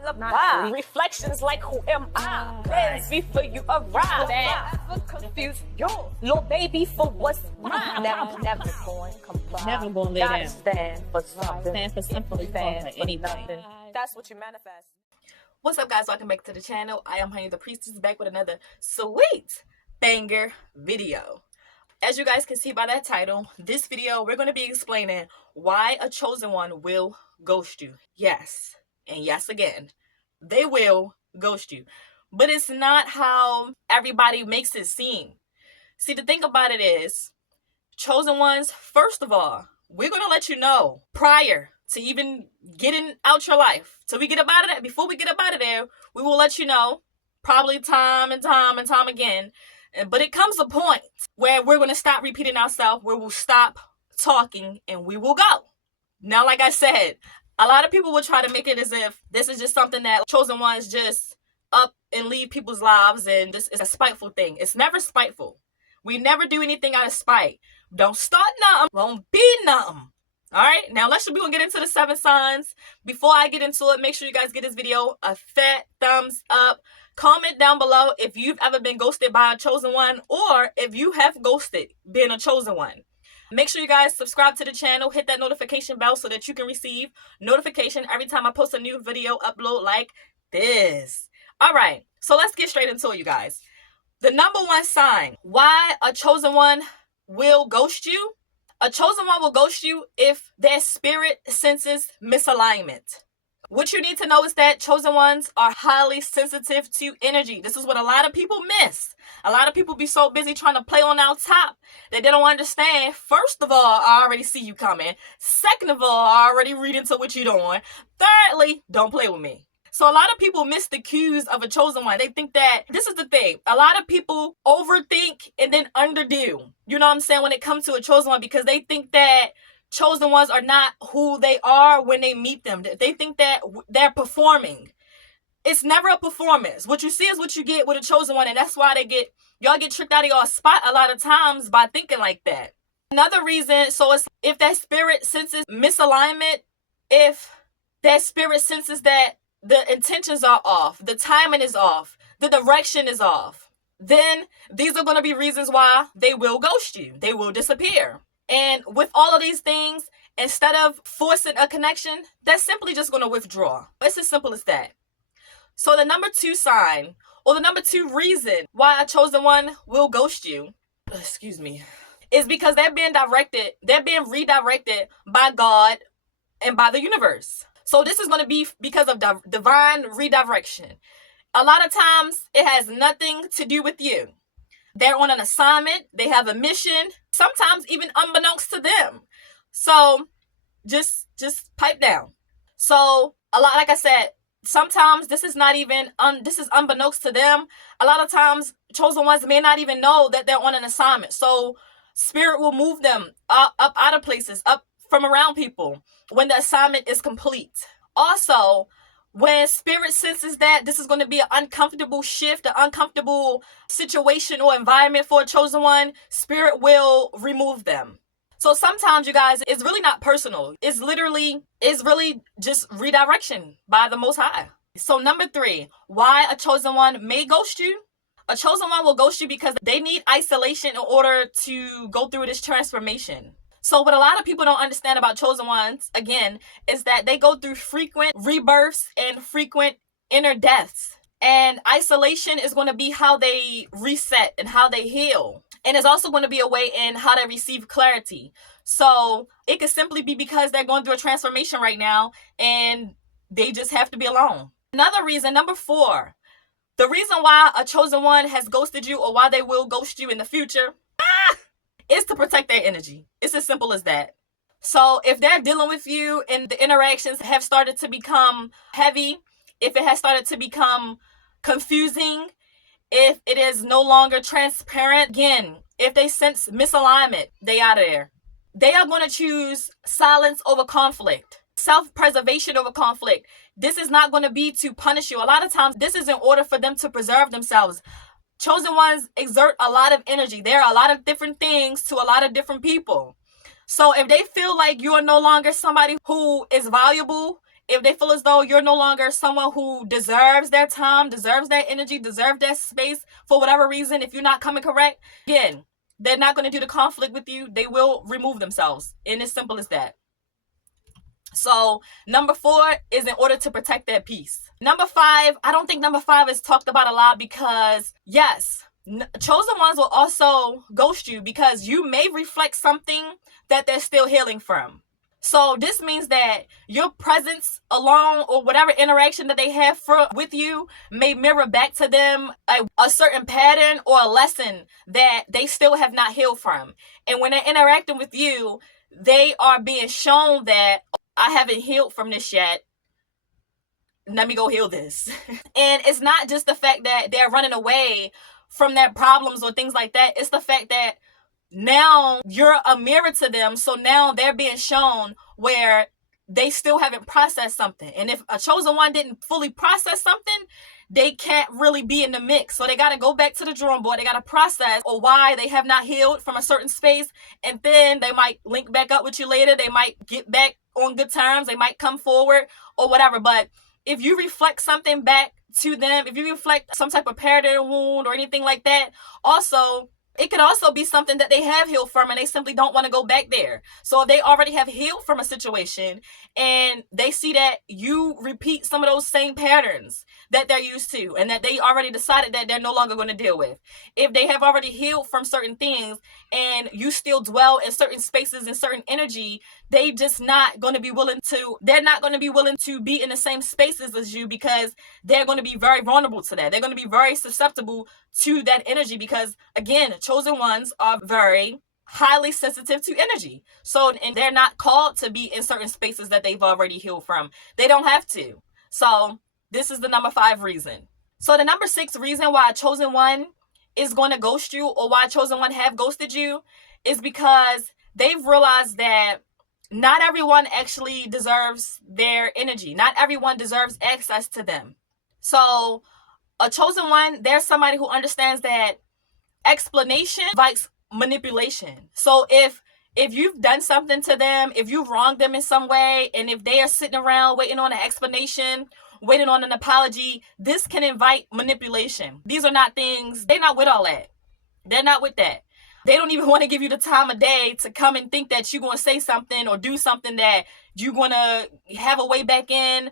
lullaby. Reflections like who am I? Plans before you arrive. Confused yo, little baby for what's mine. Never going comply. Never gonna lay down. Stand for something. Stand for something. Stand For for anything. nothing. That's what you manifest. What's up, guys? Welcome back to the channel. I am Honey Priestess, back with another sweet banger video. As you guys can see by that title, this video we're going to be explaining why a chosen one will ghost you. Yes, and yes again, they will ghost you. But it's not how everybody makes it seem. See, the thing about it is, chosen ones, first of all, we're going to let you know prior to even getting out your life. So we get up out of that, before we get up out of there, we will let you know, probably time and time again. But it comes a point where we're going to stop repeating ourselves, where we'll stop talking, and we will go. Now, like I said, a lot of people will try to make it as if this is just something that chosen ones just up and leave people's lives, and this is a spiteful thing. It's never spiteful. We never do anything out of spite. Don't start nothing, won't be nothing. All right, now we're going to get into the 7 signs. Before I get into it, make sure you guys give this video a fat thumbs up. Comment down below if you've ever been ghosted by a chosen one, or if you have ghosted being a chosen one. Make sure you guys subscribe to the channel, hit that notification bell so that you can receive notification every time I post a new video upload like this. All right, so let's get straight into it, you guys. The number 1 sign why a chosen one will ghost you. A chosen one will ghost you if their spirit senses misalignment. What you need to know is that chosen ones are highly sensitive to energy. This is what a lot of people miss. A lot of people be so busy trying to play on our top that they don't understand. First of all, I already see you coming. Second of all, I already read into what you're doing. Thirdly, don't play with me. So a lot of people miss the cues of a chosen one. They think that, this is the thing, a lot of people overthink and then underdo. You know what I'm saying, when it comes to a chosen one, because they think that chosen ones are not who they are when they meet them. They think that they're performing. It's never a performance. What you see is what you get with a chosen one, and that's why y'all get tricked out of your spot a lot of times by thinking like that. Another reason, so it's if that spirit senses misalignment, if that spirit senses that the intentions are off, the timing is off, the direction is off, then these are going to be reasons why they will ghost you. They will disappear. And with all of these things, instead of forcing a connection, they're simply just going to withdraw. It's as simple as that. So the number 2 sign, or the number 2 reason why a chosen one will ghost you, is because they're being redirected by God and by the universe. So this is going to be because of divine redirection. A lot of times, it has nothing to do with you. They're on an assignment. They have a mission, sometimes even unbeknownst to them. So just pipe down. So a lot, like I said, sometimes this is not even, this is unbeknownst to them. A lot of times, chosen ones may not even know that they're on an assignment. So spirit will move them up out of places, up from around people when the assignment is complete. Also, when spirit senses that this is going to be an uncomfortable shift, an uncomfortable situation or environment for a chosen one, spirit will remove them. So sometimes, you guys, it's really not personal. It's really just redirection by the Most High. So number 3, why a chosen one may ghost you. A chosen one will ghost you because they need isolation in order to go through this transformation. So what a lot of people don't understand about chosen ones, again, is that they go through frequent rebirths and frequent inner deaths. And isolation is going to be how they reset and how they heal. And it's also going to be a way in how they receive clarity. So it could simply be because they're going through a transformation right now and they just have to be alone. Another reason, number 4, the reason why a chosen one has ghosted you, or why they will ghost you in the future, is to protect their energy. It's as simple as that. So if they're dealing with you and the interactions have started to become heavy, if it has started to become confusing, if it is no longer transparent, again, if they sense misalignment, they out of there. They are going to choose silence over conflict, self-preservation over conflict. This is not going to be to punish you. A lot of times, this is in order for them to preserve themselves. Chosen ones exert a lot of energy. There are a lot of different things to a lot of different people. So if they feel like you are no longer somebody who is valuable if they feel as though you're no longer someone who deserves their time, deserves that energy, deserves that space for whatever reason, if you're not coming correct, again, they're not going to do the conflict with you. They will remove themselves. And it's simple as that. So number 4 is in order to protect their peace. Number 5, I don't think number 5 is talked about a lot because, yes, chosen ones will also ghost you because you may reflect something that they're still healing from. So this means that your presence along or whatever interaction that they have with you may mirror back to them a certain pattern or a lesson that they still have not healed from. And when they're interacting with you, they are being shown that I haven't healed from this yet. Let me go heal this. And it's not just the fact that they're running away from their problems or things like that. It's the fact that now you're a mirror to them. So now they're being shown where they still haven't processed something. And if a chosen one didn't fully process something, they can't really be in the mix. So they got to go back to the drawing board. They got to process or why they have not healed from a certain space. And then they might link back up with you later. They might get back on good terms. They might come forward or whatever. But if you reflect something back to them, if you reflect some type of pattern wound or anything like that, also, it could also be something that they have healed from and they simply don't want to go back there. So if they already have healed from a situation and they see that you repeat some of those same patterns that they're used to and that they already decided that they're no longer going to deal with. If they have already healed from certain things and you still dwell in certain spaces and certain energy, they're not going to be willing to be in the same spaces as you because they're going to be very vulnerable to that. They're going to be very susceptible to that energy because, again, chosen ones are very highly sensitive to energy. So, and they're not called to be in certain spaces that they've already healed from. They don't have to. So this is the number 5 reason. So the number 6 reason why a chosen one is going to ghost you or why a chosen one have ghosted you is because they've realized that not everyone actually deserves their energy. Not everyone deserves access to them. So a chosen one, there's somebody who understands that explanation invites manipulation. So if you've done something to them, if you've wronged them in some way, and if they are sitting around waiting on an explanation, waiting on an apology, this can invite manipulation. These are not things, they're not with all that. They're not with that. They don't even want to give you the time of day to come and think that you're going to say something or do something that you're going to have a way back in.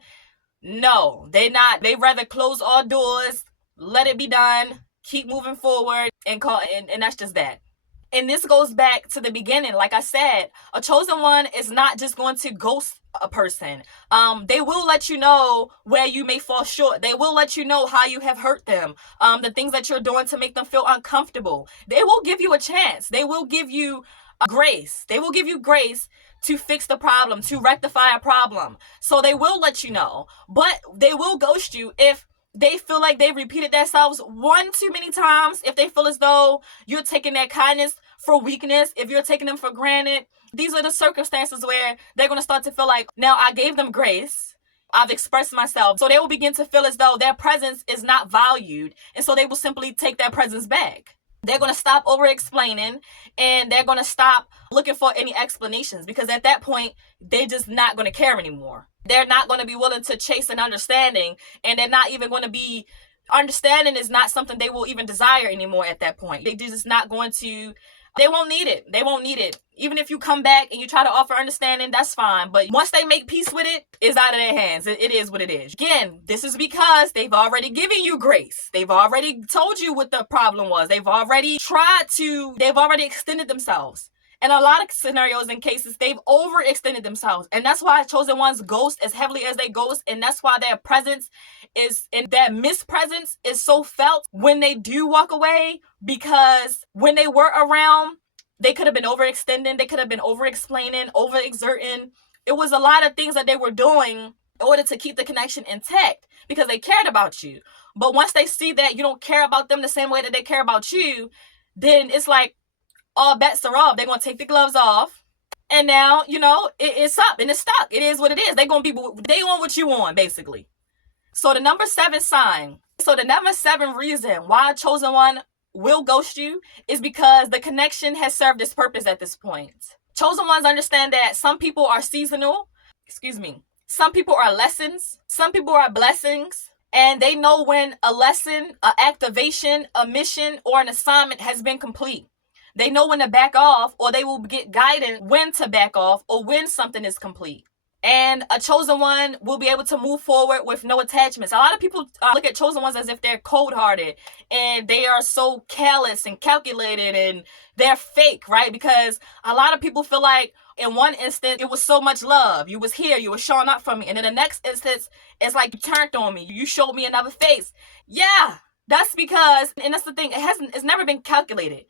No, they're not. They rather close all doors, let it be done, keep moving forward, and that's just that. And this goes back to the beginning. Like I said, a chosen one is not just going to ghost a person. They will let you know where you may fall short. They will let you know how you have hurt them. The things that you're doing to make them feel uncomfortable. They will give you a chance. They will give you grace. They will give you grace to fix the problem, to rectify a problem. So they will let you know. But they will ghost you if they feel like they've repeated themselves one too many times, if they feel as though you're taking their kindness for weakness, if you're taking them for granted. These are the circumstances where they're going to start to feel like, now I gave them grace, I've expressed myself. So they will begin to feel as though their presence is not valued. And so they will simply take their presence back. They're going to stop over explaining and they're going to stop looking for any explanations because at that point, they're just not going to care anymore. They're not going to be willing to chase an understanding, and they're not even going to be, understanding is not something they will even desire anymore at that point. They're just not going to, they won't need it. They won't need it. Even if you come back and you try to offer understanding, that's fine. But once they make peace with it, it's out of their hands. It is what it is. Again, this is because they've already given you grace. They've already told you what the problem was. They've already extended themselves. In a lot of scenarios and cases, they've overextended themselves. And that's why chosen ones ghost as heavily as they ghost. And that's why their presence is, and their mispresence is so felt when they do walk away. Because when they were around, they could have been overextending. They could have been overexplaining, overexerting. It was a lot of things that they were doing in order to keep the connection intact because they cared about you. But once they see that you don't care about them the same way that they care about you, then it's like, all bets are off. They're going to take the gloves off. And now, it's up and it's stuck. It is what it is. They on what you on, basically. So the number 7 sign. So the number 7 reason why a chosen one will ghost you is because the connection has served its purpose at this point. Chosen ones understand that some people are seasonal. Some people are lessons. Some people are blessings. And they know when a lesson, an activation, a mission, or an assignment has been complete. They know when to back off, or they will get guidance when to back off, or when something is complete. And a chosen one will be able to move forward with no attachments. A lot of people look at chosen ones as if they're cold-hearted and they are so callous and calculated and they're fake, right? Because a lot of people feel like in one instance, it was so much love. You was here, you were showing up for me. And in the next instance, it's like you turned on me. You showed me another face. Yeah, that's because, and that's the thing, it's never been calculated.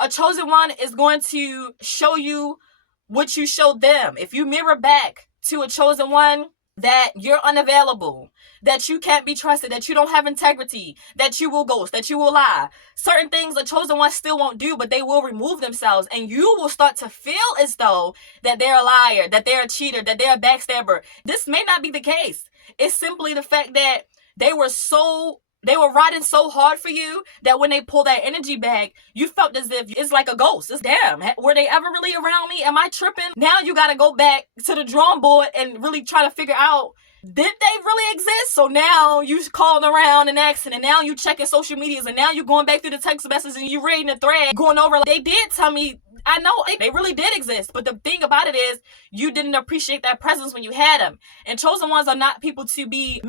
A chosen one is going to show you what you showed them. If you mirror back to a chosen one that you're unavailable, that you can't be trusted, that you don't have integrity, that you will ghost, that you will lie, certain things a chosen one still won't do, but they will remove themselves, and you will start to feel as though that they're a liar, that they're a cheater, that they're a backstabber. This may not be the case. It's simply the fact that they were riding so hard for you that when they pull that energy back, you felt as if it's like a ghost. It's damn. Were they ever really around me? Am I tripping? Now you got to go back to the drawing board and really try to figure out, did they really exist? So now you calling around and asking, and now you checking social medias, and now you going back through the text messages and you reading the thread, going over, like, they did tell me, I know they really did exist. But the thing about it is you didn't appreciate that presence when you had them. And chosen ones are not people to be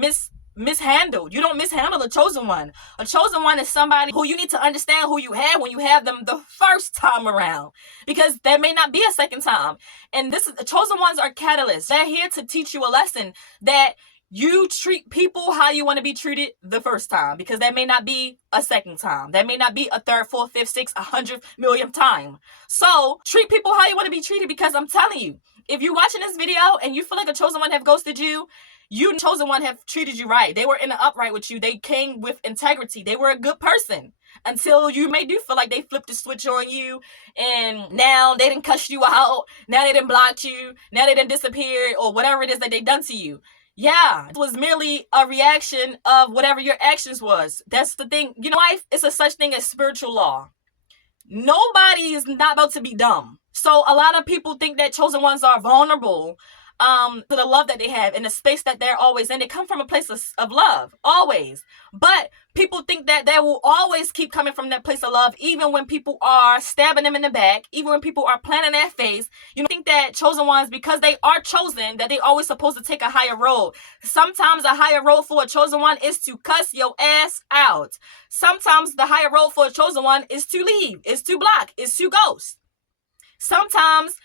mishandled. You don't mishandle a chosen one. A chosen one is somebody who you need to understand who you had when you have them the first time around, because there may not be a second time. And the chosen ones are catalysts. They're here to teach you a lesson that you treat people how you want to be treated the first time, because there may not be a second time. There may not be a third, fourth, fifth, sixth, 100th millionth time. So treat people how you want to be treated, because I'm telling you, if you're watching this video and you feel like a chosen one have ghosted you, you chosen one have treated you right. They were in the upright with you. They came with integrity. They were a good person until you may do feel like they flipped the switch on you, and now they didn't cuss you out. Now they didn't block you. Now they didn't disappear, or whatever it is that they done to you. Yeah, it was merely a reaction of whatever your actions was. That's the thing. You know, life is a such thing as spiritual law. Nobody is not about to be dumb. So a lot of people think that chosen ones are vulnerable to the love that they have and the space that they're always in. They come from a place of love, always. But people think that they will always keep coming from that place of love, even when people are stabbing them in the back, even when people are planting their face. You think that chosen ones, because they are chosen, that they always supposed to take a higher road. Sometimes a higher road for a chosen one is to cuss your ass out. Sometimes the higher road for a chosen one is to leave, is to block, is to ghost. Sometimes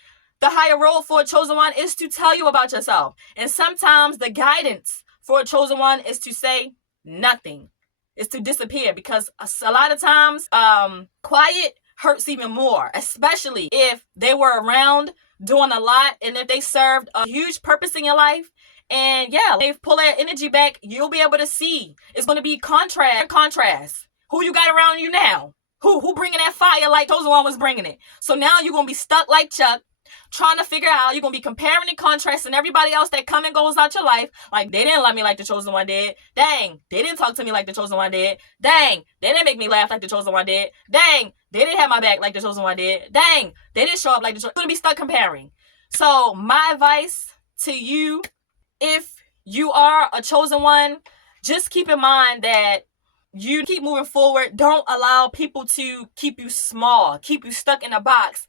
the higher road for a chosen one is to tell you about yourself. And sometimes the guidance for a chosen one is to say nothing. It's to disappear, because a lot of times quiet hurts even more, especially if they were around doing a lot and if they served a huge purpose in your life. And yeah, they pull that energy back, you'll be able to see. It's going to be contrast. Who you got around you now? Who bringing that fire like chosen one was bringing it? So now you're going to be stuck like Chuck, trying to figure out, you're going to be comparing and contrasting everybody else that come and goes out your life. Like, they didn't love me like the chosen one did. Dang, they didn't talk to me like the chosen one did. Dang, they didn't make me laugh like the chosen one did. Dang, they didn't have my back like the chosen one did. Dang, they didn't show up like the chosen one. You're going to be stuck comparing. So my advice to you, if you are a chosen one, just keep in mind that you keep moving forward. Don't allow people to keep you small, keep you stuck in a box.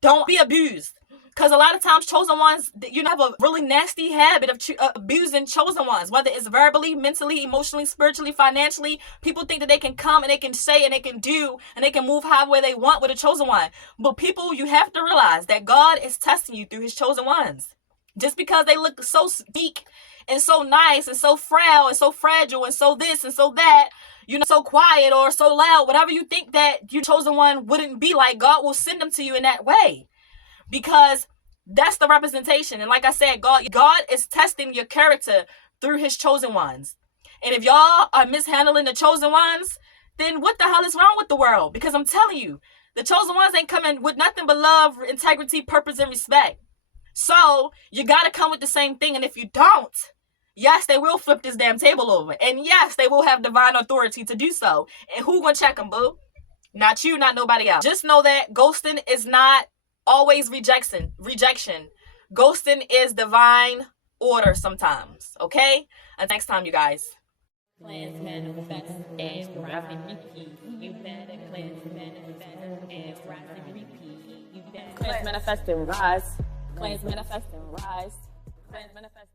Don't be abused. Because a lot of times chosen ones, you have a really nasty habit of abusing chosen ones, whether it's verbally, mentally, emotionally, spiritually, financially. People think that they can come and they can say and they can do and they can move however they want with a chosen one. But people, you have to realize that God is testing you through his chosen ones. Just because they look so meek and so nice and so frail and so fragile and so this and so that, you know, so quiet or so loud, whatever you think that your chosen one wouldn't be like, God will send them to you in that way. Because that's the representation. And like I said, God is testing your character through his chosen ones. And if y'all are mishandling the chosen ones, then what the hell is wrong with the world? Because I'm telling you, the chosen ones ain't coming with nothing but love, integrity, purpose, and respect. So you got to come with the same thing. And if you don't, yes, they will flip this damn table over. And yes, they will have divine authority to do so. And who gonna check them, boo? Not you, not nobody else. Just know that ghosting is not always rejection. Ghosting is divine order sometimes, okay? Until next time, you guys. Cleanse, manifest, and rise and repeat. You better cleanse, manifest, and rise and repeat. You better cleanse, manifest, and rise. Cleanse, manifest, and rise. Cleanse, manifest.